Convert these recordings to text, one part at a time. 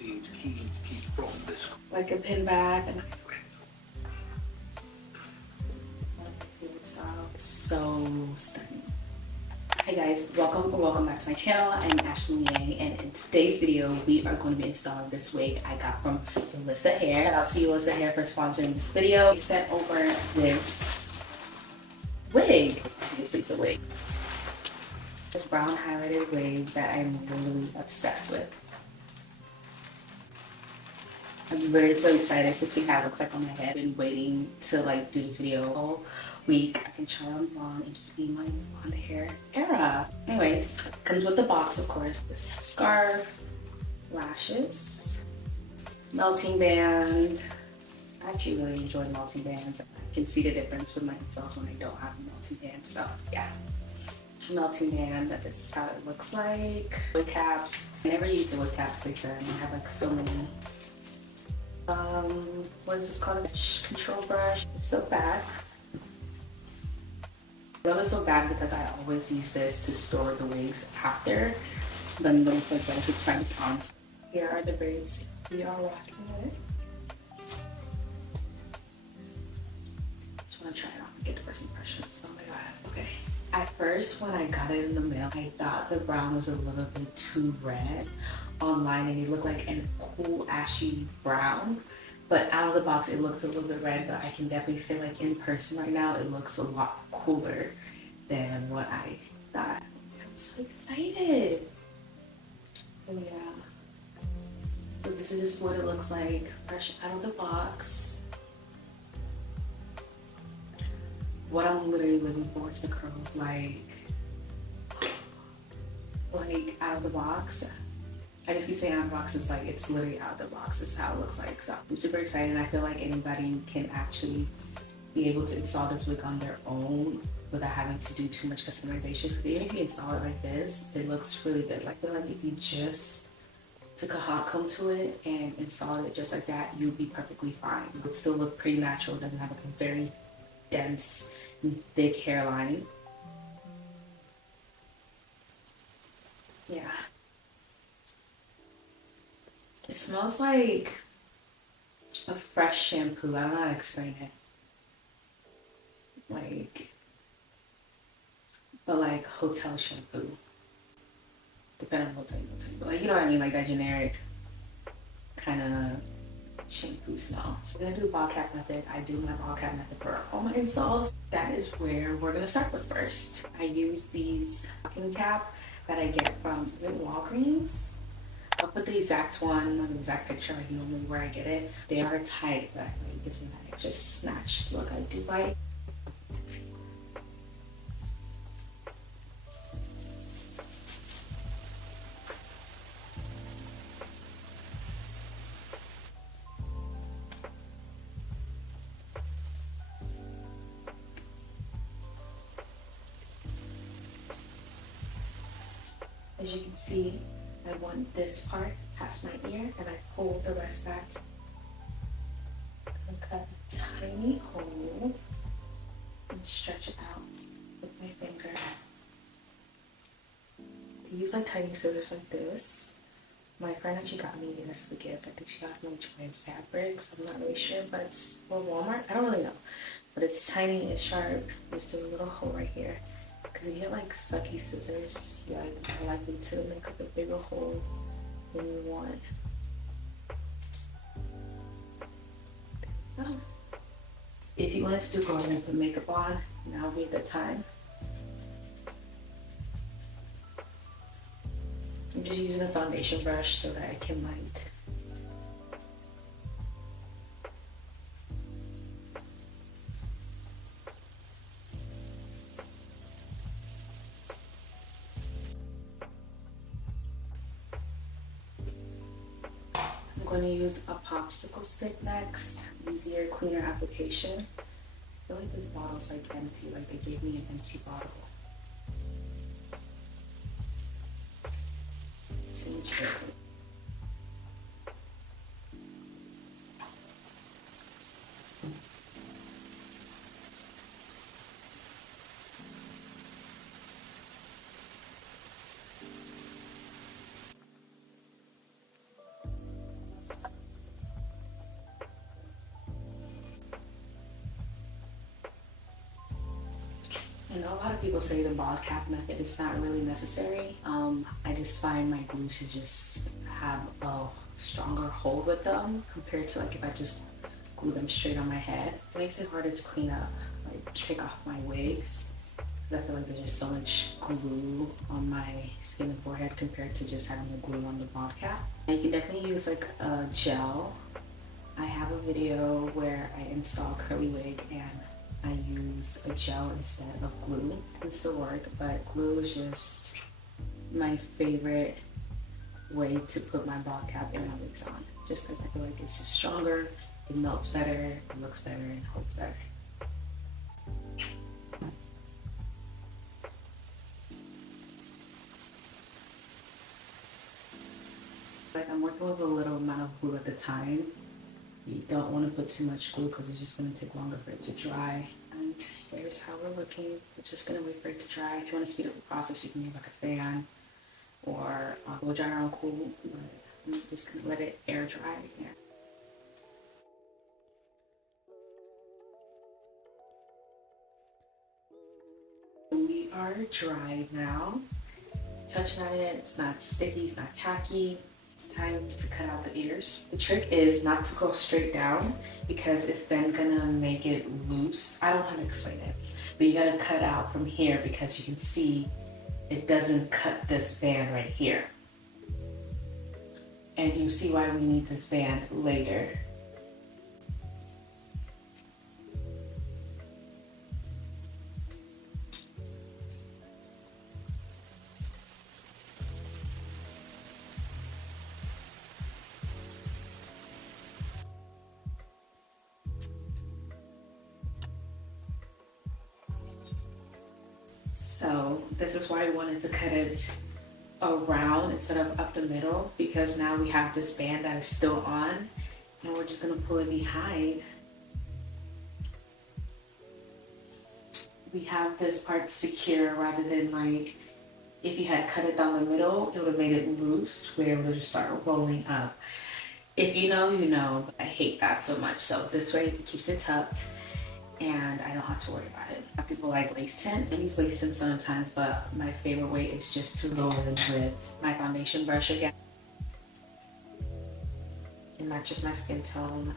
seemed keen to keep from this. Like a pin back. And it's so stunning. Hi guys, welcome back to my channel. I'm Ashley and in today's video we are going to be installing this wig I got from Yolissa Hair. Shout out to Yolissa Hair for sponsoring this video. They sent over this wig. Obviously it's a wig. This brown highlighted wig that I'm really obsessed with. I'm very so excited to see how it looks like on my head. I've been waiting to like do this video all week. I can try on blonde and just be my blonde hair era. Anyways, comes with the box, of course. This scarf, lashes, melting band. I actually really enjoy melting bands. I can see the difference with myself when I don't have a melting band. So yeah, melting band. This is how it looks like. Wig caps. I never use the wig caps. They said I have like so many. What is this called? A control brush. It's so bad. I love it so bad because I always use this to store the wigs after. Then I'm going to put the friends on. Here are the braids we are rocking with. Just want to try it on and get the first impressions. Oh my god. Okay. At first, when I got it in the mail, I thought the brown was a little bit too red. Online, and it looked like a cool ashy brown. But out of the box, it looked a little bit red, but I can definitely say like in person right now, it looks a lot cooler than what I thought. I'm so excited. Oh yeah. So this is just what it looks like fresh out of the box. What I'm literally looking for is the curls like out of the box. I just keep saying out of the box, it's like it's literally out of the box. This is how it looks like. So I'm super excited, and I feel like anybody can actually be able to install this wig on their own without having to do too much customization. Because even if you install it like this, it looks really good. Like I feel like if you just took a hot comb to it and installed it just like that, you'd be perfectly fine. It would still look pretty natural. It doesn't have like a very dense, thick hairline. Yeah. It smells like a fresh shampoo. I don't know how to explain it. But like hotel shampoo. Depending on hotel you go to. But like, you know what I mean? Like that generic kind of shampoo smell. So I'm gonna do a ball cap method. I do my ball cap method for all my installs. That is where we're gonna start with first. I use these stocking cap that I get from Walgreens. I'll put the exact one, the exact picture like normally where I get it. They are tight, but it gives me that extra snatched look I do like. As you can see, I want this part past my ear and I pull the rest back. I'm gonna cut a tiny hole and stretch it out with my finger. I use like tiny scissors like this. My friend actually got me this as a gift. I think she got me Joann's fabrics. I'm not really sure, but it's for Walmart. I don't really know. But it's tiny, it's sharp. Just do a little hole right here. Because if you get like sucky scissors, you're like more likely to make like a bigger hole than you want. Oh. If you want to go ahead and put makeup on, now would be the time. I'm just using a foundation brush so that I can like I'm going to use a popsicle stick next. Easier, cleaner application. I feel like this bottle's like empty, like they gave me an empty bottle. Too much hair. I know a lot of people say the bald cap method is not really necessary. I just find my glue to just have a stronger hold with them compared to like if I just glue them straight on my head. It makes it harder to clean up, like take off my wigs. I feel like there's just so much glue on my skin and forehead compared to just having the glue on the bald cap. And you can definitely use like a gel. I have a video where I install curly wig and I use a gel instead of glue. It can still work, but glue is just my favorite way to put my bald cap and my wigs on. Just because I feel like it's just stronger, it melts better, it looks better, and holds better. Like I'm working with a little amount of glue at the time. You don't want to put too much glue because it's just going to take longer for it to dry. And here's how we're looking. We're just going to wait for it to dry. If you want to speed up the process, you can use like a fan or blow dryer on cool. But I'm just going to let it air dry here. We are dry now. Touching on it, it's not sticky, it's not tacky. It's time to cut out the ears. The trick is not to go straight down because it's then gonna make it loose. I don't know how to explain it, but you gotta cut out from here because you can see it doesn't cut this band right here. And you see why we need this band later. So this is why I wanted to cut it around instead of up the middle, because now we have this band that is still on and we're just gonna pull it behind. We have this part secure rather than like if you had cut it down the middle, it would have made it loose where it would just start rolling up. If you know, you know. I hate that so much. So this way it keeps it tucked and I don't have to worry about it. People like lace tints. I use lace tints sometimes, but my favorite way is just to go in with my foundation brush again. It matches my skin tone.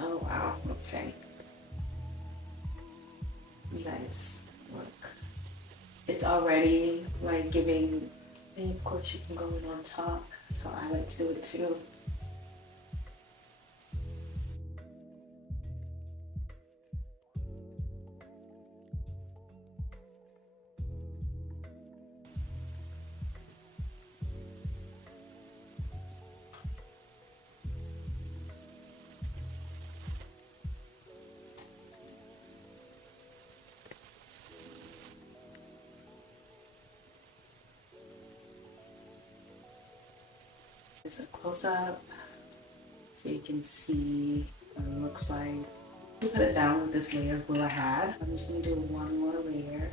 Oh wow, okay. Nice, look. It's already like giving, and of course you can go in on top, so I like to do it too. It's a close-up so you can see what it looks like. I put it down with this layer of glue I had. I'm just going to do one more layer.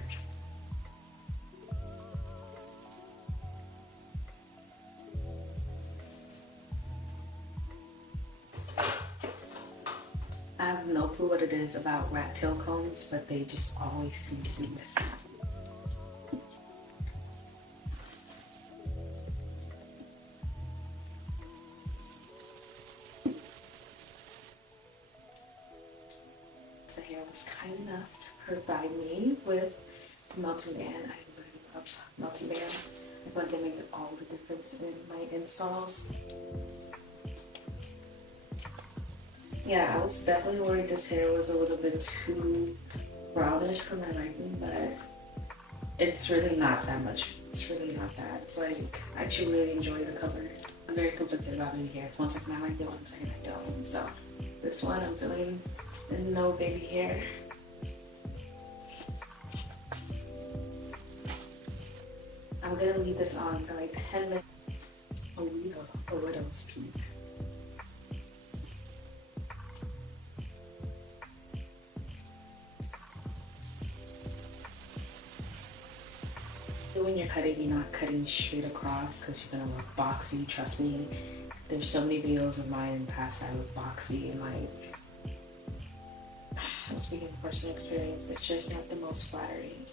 I have no clue what it is about rat tail combs, but they just always seem to be missing. The hair was kind enough to provide me with Melting Man. I really love Melting Man. I feel like they make all the difference in my installs. Yeah, I was definitely worried this hair was a little bit too brownish for my liking, but it's really not that much. It's really not that. It's like, I actually really enjoy the color. I'm very conflicted about baby hair. One second I like it, one second I don't. So this one I'm feeling there's no baby hair. I'm gonna leave this on for like 10 minutes. A widow's peak. when you're cutting, you're not cutting straight across because you're gonna look boxy. Trust me. There's so many videos of mine in the past that look boxy and like, I'm speaking from personal experience, it's just not the most flattering.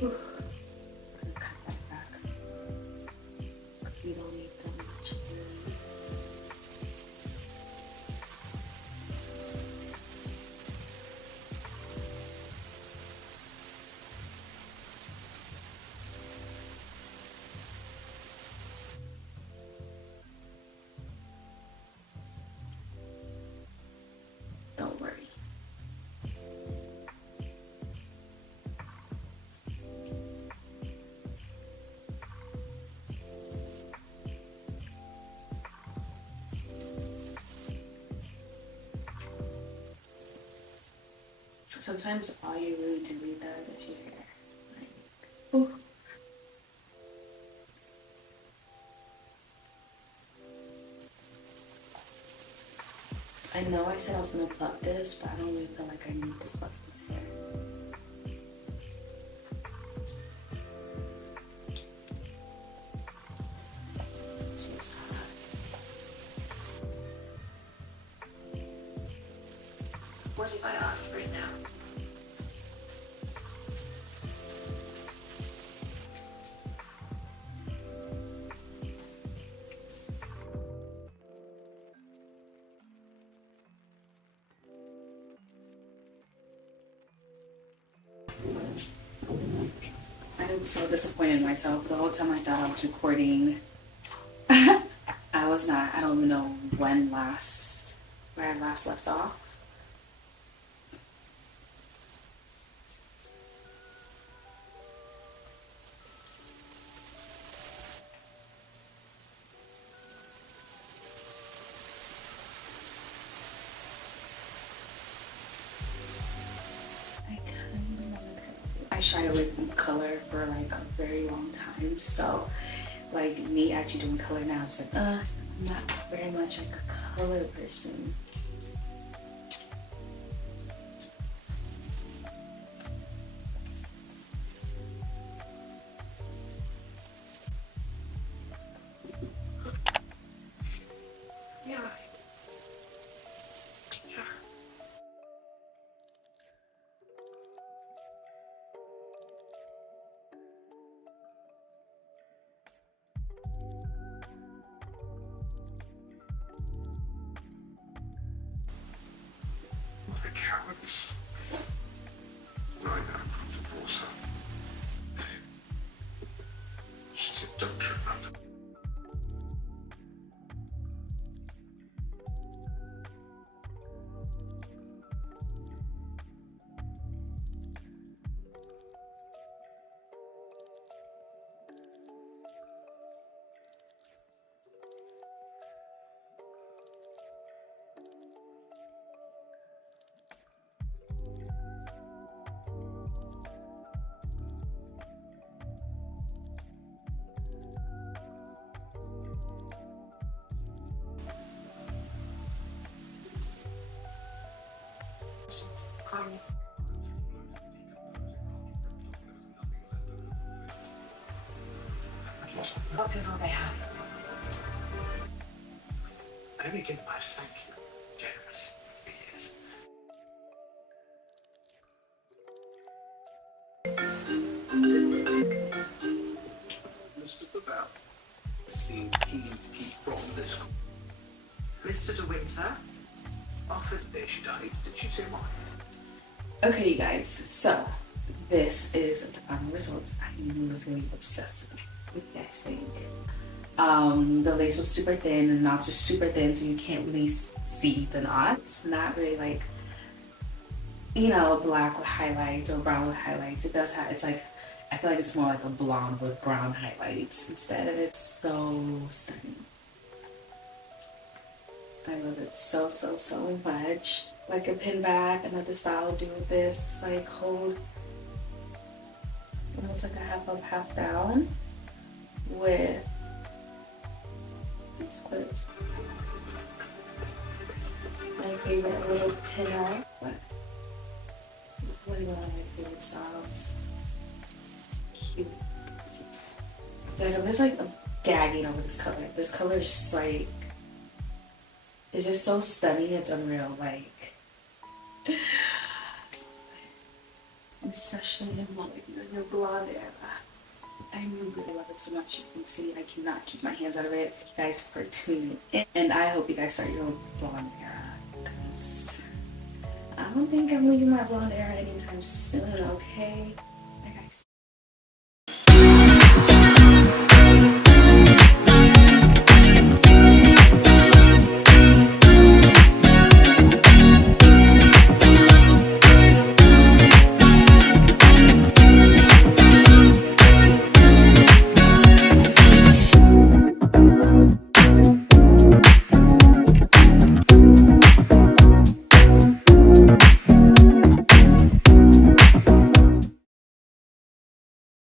Cut that back. You don't need that much lace. Don't worry. Sometimes all you really do need that is your hair. Like, ooh. I know I said I was gonna pluck this, but I don't really feel like I need to pluck this hair. She's hot. What if I ask for it now? I'm so disappointed in myself. The whole time I thought I was recording, I was not. I don't even know where I last left off. I shied away from color for like a very long time, so like me actually doing color now is like I'm not very much like a color person. Yeah. Sure. The cowards. I know from divorce her. She said, don't trip up. Doctors all they have. I only give them out thank you. Generous. Yes. Mr. Babel. Being keen to keep from this. Mr. De Winter. Offered there she died. Did she say why? Okay, you guys, so this is the final results. I'm literally obsessed with it. What do you guys think? The lace was super thin and knots are super thin, so you can't really see the knots. Not really like, you know, black with highlights or brown with highlights. It does have, it's like, I feel like it's more like a blonde with brown highlights instead, and it's so stunning. I love it so, so, so much. Like a pin back, another style to do with this. It's like hold almost like a half up, half down with these clips. My favorite little pin out, but it's really one of my favorite styles. Cute. Guys, I'm just like gagging over this color. This color is just like, it's just so stunning, it's unreal. Like, especially in your blonde era. I really love it so much. You can see I cannot keep my hands out of it. You guys are tuning in. And I hope you guys start your own blonde era, because I don't think I'm leaving my blonde era anytime soon, okay?